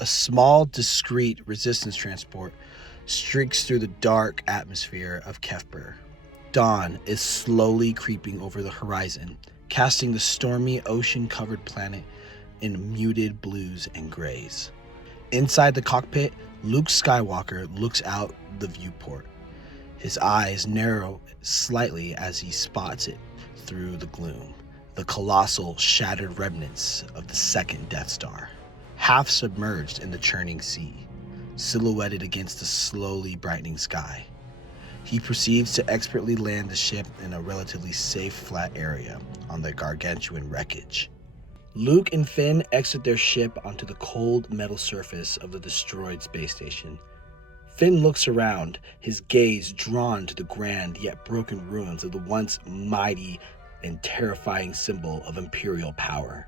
A small, discreet resistance transport streaks through the dark atmosphere of Kefper. Dawn is slowly creeping over the horizon, casting the stormy, ocean-covered planet in muted blues and grays. Inside the cockpit, Luke Skywalker looks out the viewport. His eyes narrow slightly as he spots it through the gloom, the colossal, shattered remnants of the second Death Star, half submerged in the churning sea, silhouetted against the slowly brightening sky. He proceeds to expertly land the ship in a relatively safe, flat area on the gargantuan wreckage. Luke and Finn exit their ship onto the cold metal surface of the destroyed space station. Finn looks around, his gaze drawn to the grand yet broken ruins of the once mighty and terrifying symbol of Imperial power.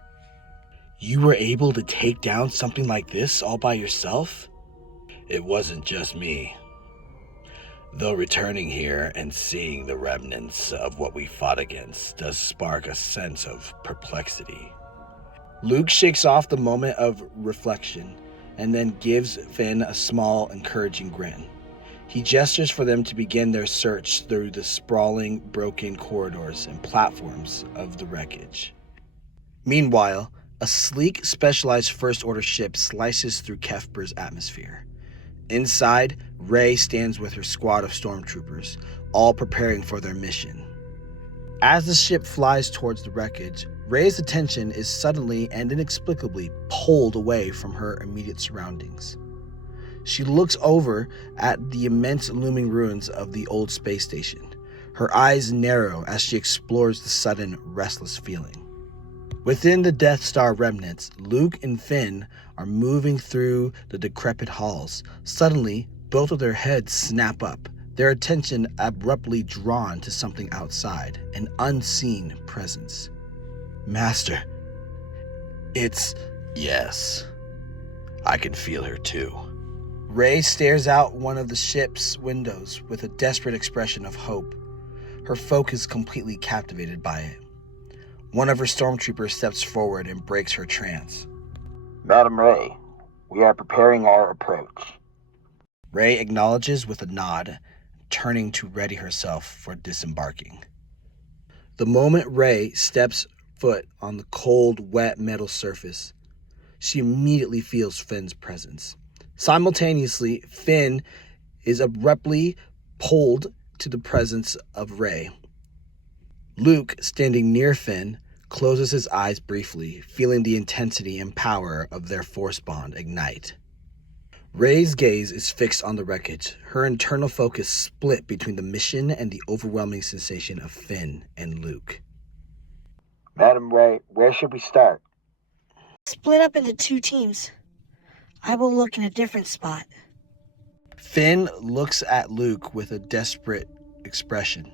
You were able to take down something like this all by yourself? It wasn't just me. Though returning here and seeing the remnants of what we fought against does spark a sense of perplexity. Luke shakes off the moment of reflection and then gives Finn a small, encouraging grin. He gestures for them to begin their search through the sprawling, broken corridors and platforms of the wreckage. Meanwhile, a sleek, specialized First-Order ship slices through Kefper's atmosphere. Inside, Rey stands with her squad of stormtroopers, all preparing for their mission. As the ship flies towards the wreckage, Rey's attention is suddenly and inexplicably pulled away from her immediate surroundings. She looks over at the immense looming ruins of the old space station. Her eyes narrow as she explores the sudden, restless feeling. Within the Death Star remnants, Luke and Finn are moving through the decrepit halls. Suddenly, both of their heads snap up, their attention abruptly drawn to something outside, an unseen presence. Master, Yes, I can feel her too. Rey stares out one of the ship's windows with a desperate expression of hope, her focus completely captivated by it. One of her stormtroopers steps forward and breaks her trance. Madam Rey, we are preparing our approach. Rey acknowledges with a nod, turning to ready herself for disembarking. The moment Rey steps foot on the cold, wet metal surface, she immediately feels Finn's presence. Simultaneously, Finn is abruptly pulled to the presence of Rey. Luke, standing near Finn, closes his eyes briefly, feeling the intensity and power of their force bond ignite. Rey's gaze is fixed on the wreckage, her internal focus split between the mission and the overwhelming sensation of Finn and Luke. Madam Rey, where should we start? Split up into 2 teams. I will look in a different spot. Finn looks at Luke with a desperate expression.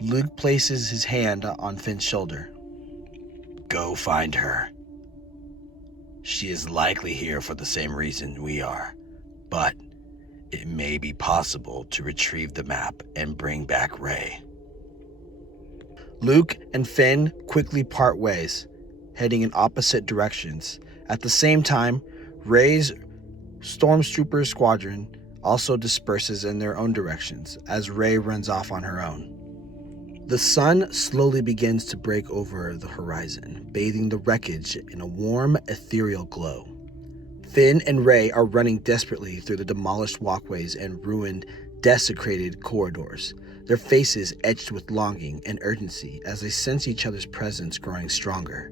Luke places his hand on Finn's shoulder. Go find her. She is likely here for the same reason we are, but it may be possible to retrieve the map and bring back Rey. Luke and Finn quickly part ways, heading in opposite directions. At the same time, Rey's stormtrooper squadron also disperses in their own directions as Rey runs off on her own. The sun slowly begins to break over the horizon, bathing the wreckage in a warm, ethereal glow. Finn and Rey are running desperately through the demolished walkways and ruined, desecrated corridors, their faces etched with longing and urgency as they sense each other's presence growing stronger.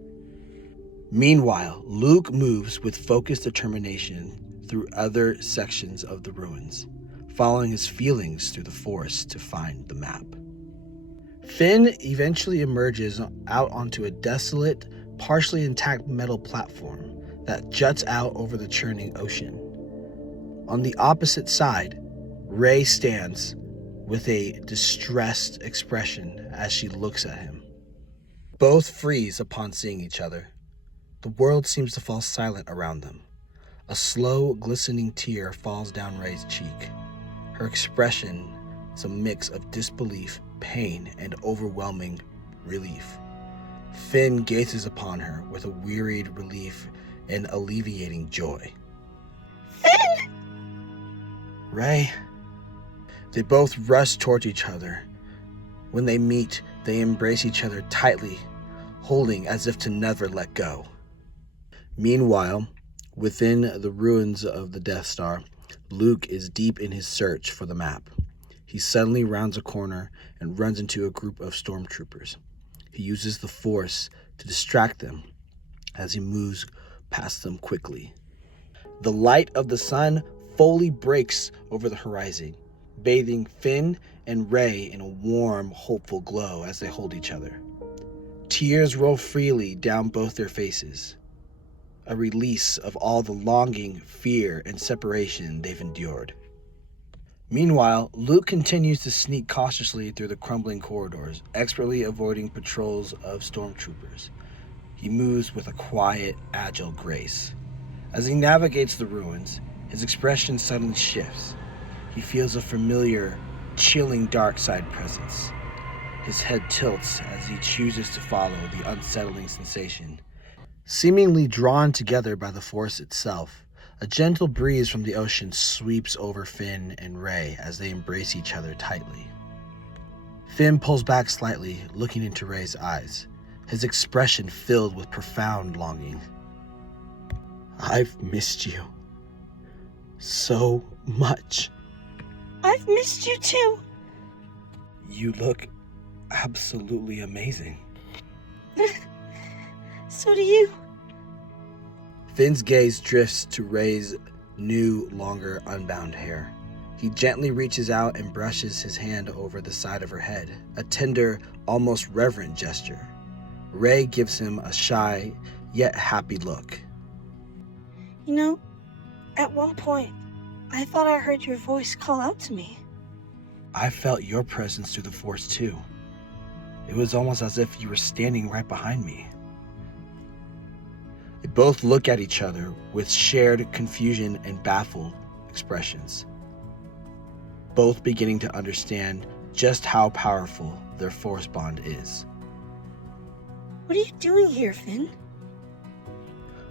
Meanwhile, Luke moves with focused determination through other sections of the ruins, following his feelings through the forest to find the map. Finn eventually emerges out onto a desolate, partially intact metal platform that juts out over the churning ocean. On the opposite side, Rey stands with a distressed expression as she looks at him. Both freeze upon seeing each other. The world seems to fall silent around them. A slow, glistening tear falls down Rey's cheek. Her expression is a mix of disbelief, pain, and overwhelming relief. Finn gazes upon her with a wearied relief and alleviating joy. Rey. They both rush towards each other. When they meet, they embrace each other tightly, holding as if to never let go. Meanwhile, within the ruins of the Death Star, Luke is deep in his search for the map. He suddenly rounds a corner and runs into a group of stormtroopers. He uses the Force to distract them as he moves past them quickly. The light of the sun fully breaks over the horizon, bathing Finn and Rey in a warm, hopeful glow as they hold each other. Tears roll freely down both their faces, a release of all the longing, fear, and separation they've endured. Meanwhile, Luke continues to sneak cautiously through the crumbling corridors, expertly avoiding patrols of stormtroopers. He moves with a quiet, agile grace. As he navigates the ruins, his expression suddenly shifts. He feels a familiar, chilling dark side presence. His head tilts as he chooses to follow the unsettling sensation. Seemingly drawn together by the Force itself, a gentle breeze from the ocean sweeps over Finn and Rey as they embrace each other tightly. Finn pulls back slightly, looking into Rey's eyes, his expression filled with profound longing. I've missed you so much. I've missed you too. You look absolutely amazing. So do you. Finn's gaze drifts to Rey's new, longer, unbound hair. He gently reaches out and brushes his hand over the side of her head, a tender, almost reverent gesture. Rey gives him a shy, yet happy look. You know, at one point, I thought I heard your voice call out to me. I felt your presence through the Force too. It was almost as if you were standing right behind me. They both look at each other with shared confusion and baffled expressions, both beginning to understand just how powerful their Force bond is. What are you doing here, Finn?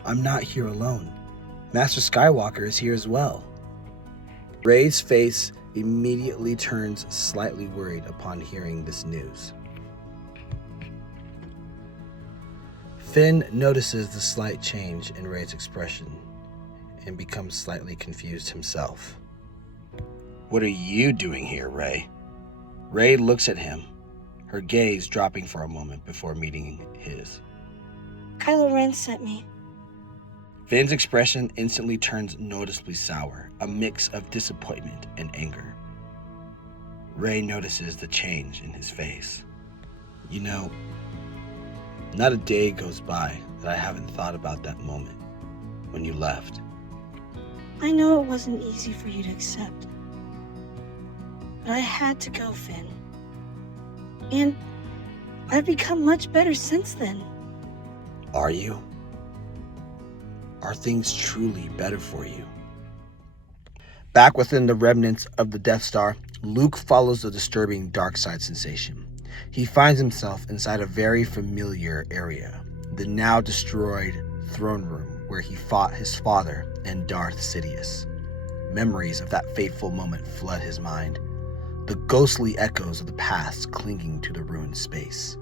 I'm not here alone. Master Skywalker is here as well. Rey's face immediately turns slightly worried upon hearing this news. Finn notices the slight change in Rey's expression and becomes slightly confused himself. What are you doing here, Rey? Rey looks at him, her gaze dropping for a moment before meeting his. Kylo Ren sent me. Finn's expression instantly turns noticeably sour, a mix of disappointment and anger. Rey notices the change in his face. You know, not a day goes by that I haven't thought about that moment when you left. I know it wasn't easy for you to accept. But I had to go, Finn. And I've become much better since then. Are you? Are things truly better for you? Back within the remnants of the Death Star, Luke follows the disturbing dark side sensation. He finds himself inside a very familiar area, the now destroyed throne room where he fought his father and Darth Sidious. Memories of that fateful moment flood his mind, the ghostly echoes of the past clinging to the ruined space.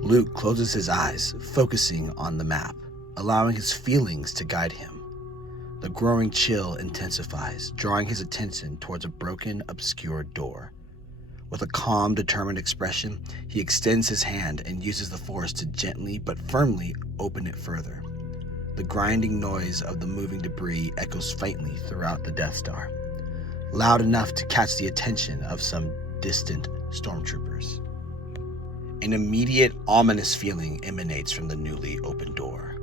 Luke closes his eyes, focusing on the map, allowing his feelings to guide him. The growing chill intensifies, drawing his attention towards a broken, obscured door. With a calm, determined expression, he extends his hand and uses the Force to gently but firmly open it further. The grinding noise of the moving debris echoes faintly throughout the Death Star, loud enough to catch the attention of some distant stormtroopers. An immediate, ominous feeling emanates from the newly opened door.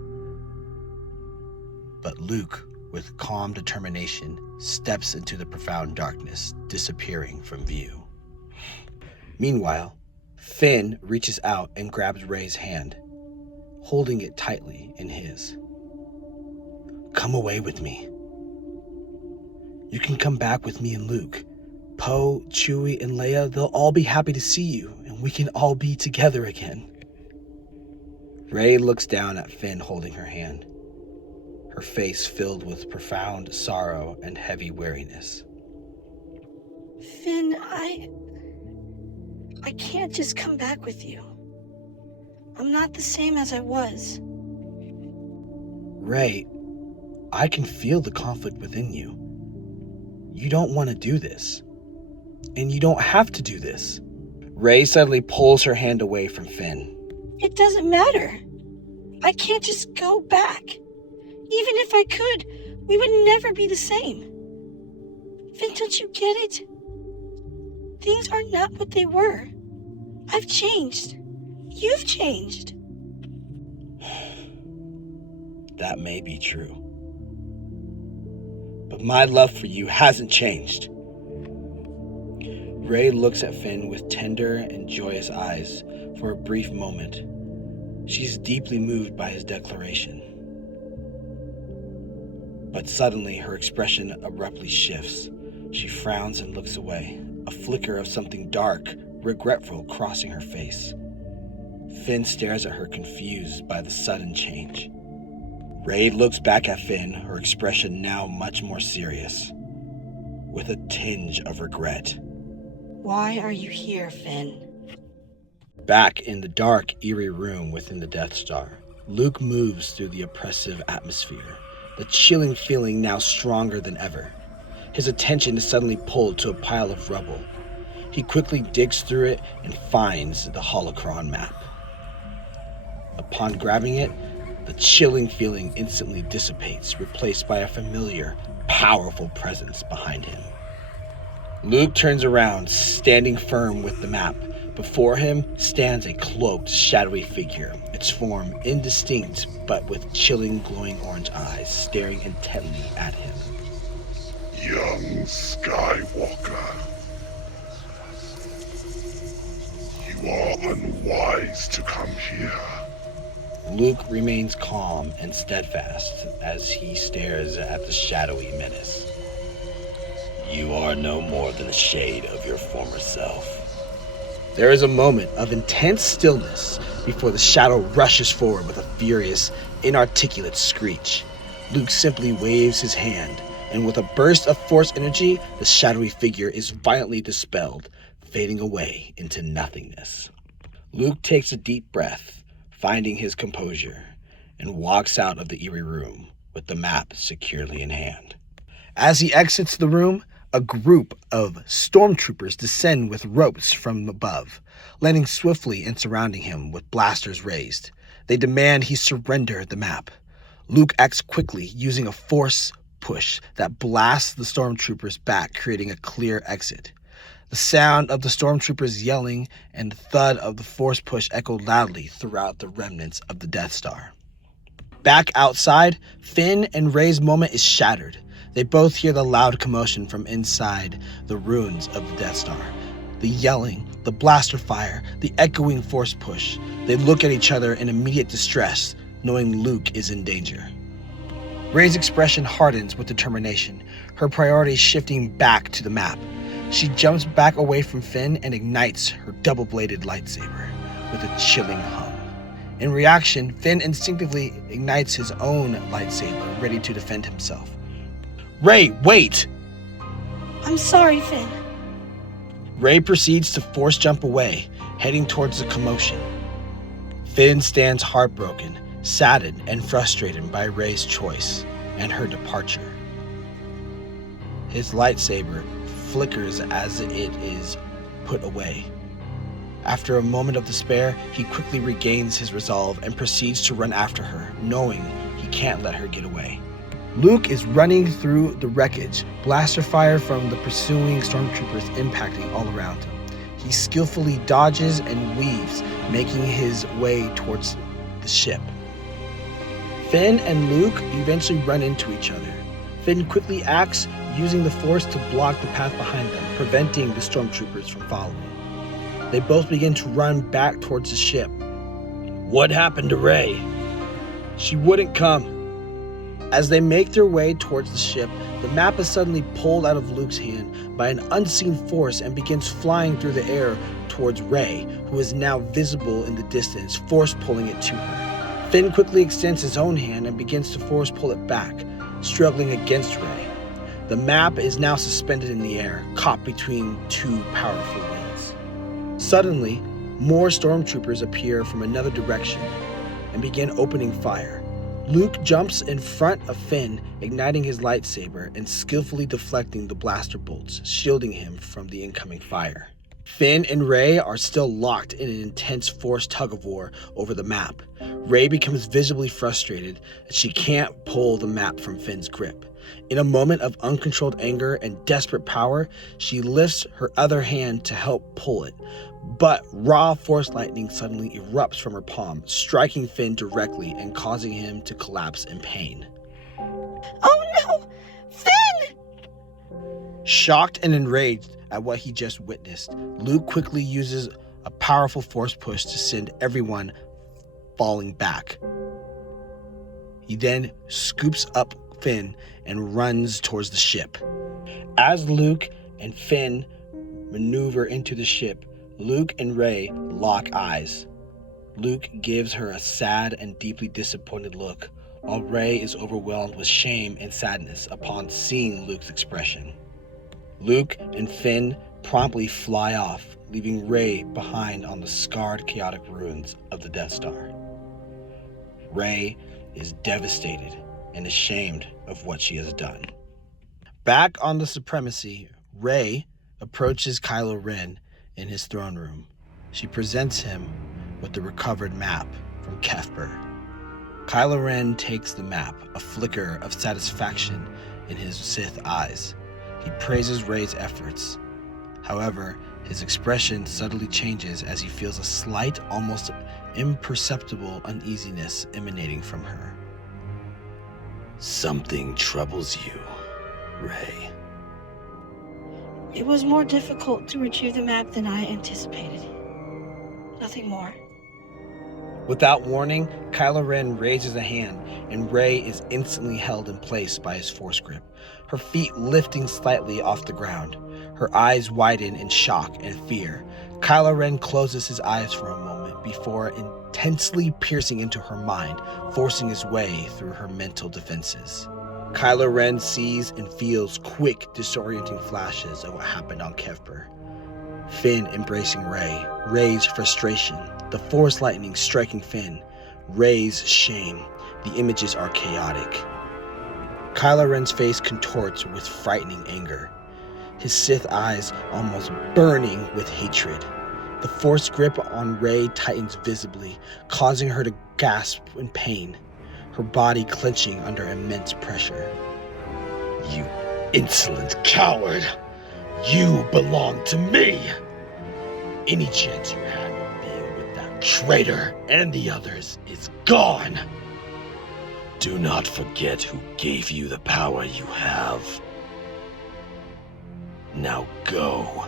But Luke, with calm determination, steps into the profound darkness, disappearing from view. Meanwhile, Finn reaches out and grabs Rey's hand, holding it tightly in his. Come away with me. You can come back with me and Luke. Poe, Chewie, and Leia, they'll all be happy to see you, and we can all be together again. Rey looks down at Finn holding her hand. her face filled with profound sorrow and heavy weariness. Finn, I can't just come back with you. I'm not the same as I was. Rey, I can feel the conflict within you. You don't want to do this. And you don't have to do this. Rey suddenly pulls her hand away from Finn. It doesn't matter. I can't just go back. Even if I could, we would never be the same. Finn, don't you get it? Things are not what they were. I've changed. You've changed. That may be true. But my love for you hasn't changed. Rey looks at Finn with tender and joyous eyes for a brief moment. She's deeply moved by his declaration. But suddenly her expression abruptly shifts. She frowns and looks away, a flicker of something dark, regretful crossing her face. Finn stares at her, confused by the sudden change. Rey looks back at Finn, her expression now much more serious, with a tinge of regret. Why are you here, Finn? Back in the dark, eerie room within the Death Star, Luke moves through the oppressive atmosphere, the chilling feeling now stronger than ever. His attention is suddenly pulled to a pile of rubble. He quickly digs through it and finds the holocron map. Upon grabbing it, the chilling feeling instantly dissipates, replaced by a familiar, powerful presence behind him. Luke turns around, standing firm with the map. Before him stands a cloaked, shadowy figure, its form indistinct but with chilling, glowing orange eyes staring intently at him. Young Skywalker, you are unwise to come here. Luke remains calm and steadfast as he stares at the shadowy menace. You are no more than a shade of your former self. There is a moment of intense stillness before the shadow rushes forward with a furious, inarticulate screech. Luke simply waves his hand, and with a burst of force energy, the shadowy figure is violently dispelled, fading away into nothingness. Luke takes a deep breath, finding his composure, and walks out of the eerie room with the map securely in hand. As he exits the room, a group of stormtroopers descend with ropes from above, landing swiftly and surrounding him with blasters raised. They demand he surrender the map. Luke acts quickly, using a force push that blasts the stormtroopers back, creating a clear exit. The sound of the stormtroopers yelling and the thud of the force push echoed loudly throughout the remnants of the Death Star. Back outside, Finn and Rey's moment is shattered. They both hear the loud commotion from inside the ruins of the Death Star. The yelling, the blaster fire, the echoing force push. They look at each other in immediate distress, knowing Luke is in danger. Rey's expression hardens with determination, her priorities shifting back to the map. She jumps back away from Finn and ignites her double-bladed lightsaber with a chilling hum. In reaction, Finn instinctively ignites his own lightsaber, ready to defend himself. Rey, wait! I'm sorry, Finn. Rey proceeds to force jump away, heading towards the commotion. Finn stands heartbroken, saddened and frustrated by Rey's choice and her departure. His lightsaber flickers as it is put away. After a moment of despair, he quickly regains his resolve and proceeds to run after her, knowing he can't let her get away. Luke is running through the wreckage, blaster fire from the pursuing stormtroopers impacting all around him. He skillfully dodges and weaves, making his way towards the ship. Finn and Luke eventually run into each other. Finn quickly acts, using the Force to block the path behind them, preventing the stormtroopers from following. They both begin to run back towards the ship. What happened to Rey? She wouldn't come. As they make their way towards the ship, the map is suddenly pulled out of Luke's hand by an unseen force and begins flying through the air towards Rey, who is now visible in the distance, force pulling it to her. Finn quickly extends his own hand and begins to force pull it back, struggling against Rey. The map is now suspended in the air, caught between two powerful winds. Suddenly, more stormtroopers appear from another direction and begin opening fire. Luke jumps in front of Finn, igniting his lightsaber and skillfully deflecting the blaster bolts, shielding him from the incoming fire. Finn and Rey are still locked in an intense forced tug-of-war over the map. Rey becomes visibly frustrated as she can't pull the map from Finn's grip. In a moment of uncontrolled anger and desperate power, she lifts her other hand to help pull it, but raw force lightning suddenly erupts from her palm, striking Finn directly and causing him to collapse in pain. Oh no! Finn! Shocked and enraged at what he just witnessed, Luke quickly uses a powerful force push to send everyone falling back. He then scoops up Finn and runs towards the ship. As Luke and Finn maneuver into the ship, Luke and Rey lock eyes. Luke gives her a sad and deeply disappointed look, while Rey is overwhelmed with shame and sadness upon seeing Luke's expression. Luke and Finn promptly fly off, leaving Rey behind on the scarred, chaotic ruins of the Death Star. Rey is devastated and ashamed of what she has done. Back on the Supremacy, Rey approaches Kylo Ren in his throne room. She presents him with the recovered map from Kefper. Kylo Ren takes the map, a flicker of satisfaction in his Sith eyes. He praises Rey's efforts. However, his expression subtly changes as he feels a slight, almost imperceptible uneasiness emanating from her. Something troubles you, Rey. It was more difficult to retrieve the map than I anticipated. Nothing more. Without warning, Kylo Ren raises a hand, and Rey is instantly held in place by his force grip, her feet lifting slightly off the ground. Her eyes widen in shock and fear. Kylo Ren closes his eyes for a moment before intensely piercing into her mind, forcing his way through her mental defenses. Kylo Ren sees and feels quick, disorienting flashes of what happened on Kefper. Finn embracing Rey, Rey's frustration, the force lightning striking Finn, Rey's shame. The images are chaotic. Kylo Ren's face contorts with frightening anger, his Sith eyes almost burning with hatred. The force grip on Rey tightens visibly, causing her to gasp in pain, her body clenching under immense pressure. You insolent coward! You belong to me! Any chance you had of being with that traitor and the others is gone! Do not forget who gave you the power you have. Now go.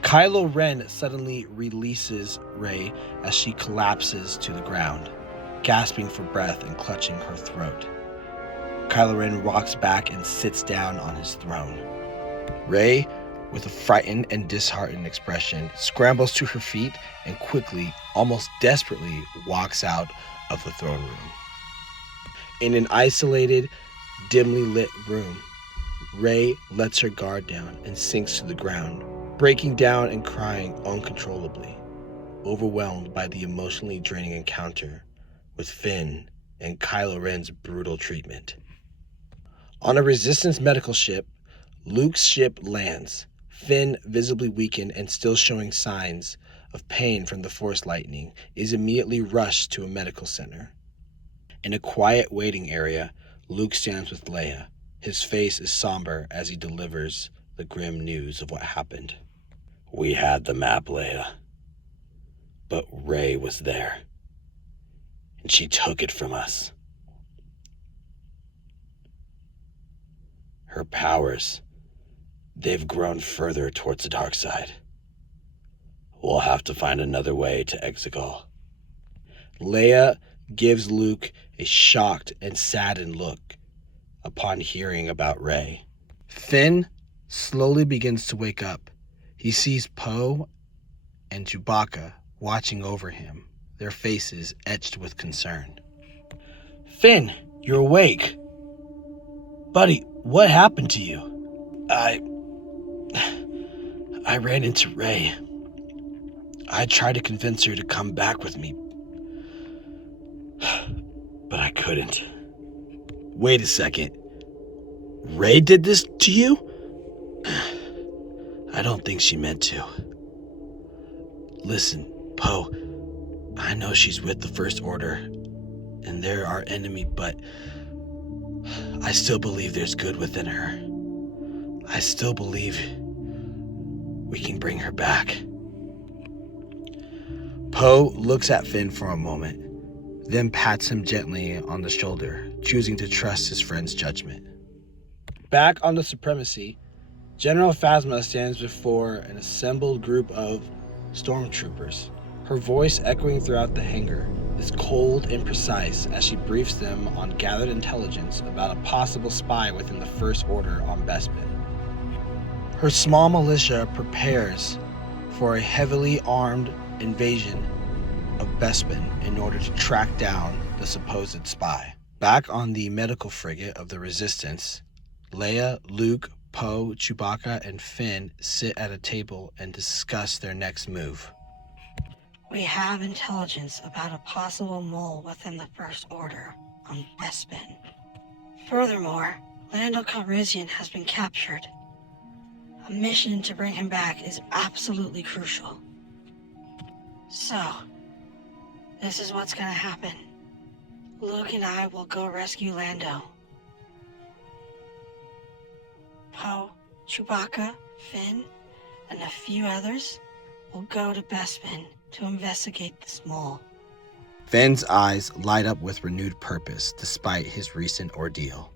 Kylo Ren suddenly releases Rey as she collapses to the ground, gasping for breath and clutching her throat. Kylo Ren rocks back and sits down on his throne. Rey, with a frightened and disheartened expression, scrambles to her feet and quickly, almost desperately, walks out of the throne room. In an isolated, dimly lit room, Rey lets her guard down and sinks to the ground, breaking down and crying uncontrollably, overwhelmed by the emotionally draining encounter with Finn and Kylo Ren's brutal treatment. On a Resistance medical ship, Luke's ship lands, Finn visibly weakened and still showing signs of pain from the force lightning, is immediately rushed to a medical center. In a quiet waiting area, Luke stands with Leia. His face is somber as he delivers the grim news of what happened. We had the map, Leia, but Rey was there, and she took it from us. Her powers, they've grown further towards the dark side. We'll have to find another way to Exegol. Leia gives Luke a shocked and saddened look upon hearing about Rey. Finn slowly begins to wake up. He sees Poe and Chewbacca watching over him their faces etched with concern. Finn, you're awake. Buddy, what happened to you? I ran into Rey. I tried to convince her to come back with me, but I couldn't. Wait a second. Rey did this to you? I don't think she meant to. Listen, Poe, I know she's with the First Order, and they're our enemy, but I still believe there's good within her. I still believe we can bring her back. Poe looks at Finn for a moment, then pats him gently on the shoulder, choosing to trust his friend's judgment. Back on the Supremacy, General Phasma stands before an assembled group of stormtroopers, her voice echoing throughout the hangar, is cold and precise as she briefs them on gathered intelligence about a possible spy within the First Order on Bespin. Her small militia prepares for a heavily armed invasion of Bespin in order to track down the supposed spy. Back on the medical frigate of the Resistance, Leia, Luke, Poe, Chewbacca, and Finn sit at a table and discuss their next move. We have intelligence about a possible mole within the First Order on Bespin. Furthermore, Lando Calrissian has been captured. A mission to bring him back is absolutely crucial. So, this is what's gonna happen. Luke and I will go rescue Lando. Poe, Chewbacca, Finn, and a few others will go to Bespin to investigate this mole. Finn's eyes light up with renewed purpose despite his recent ordeal.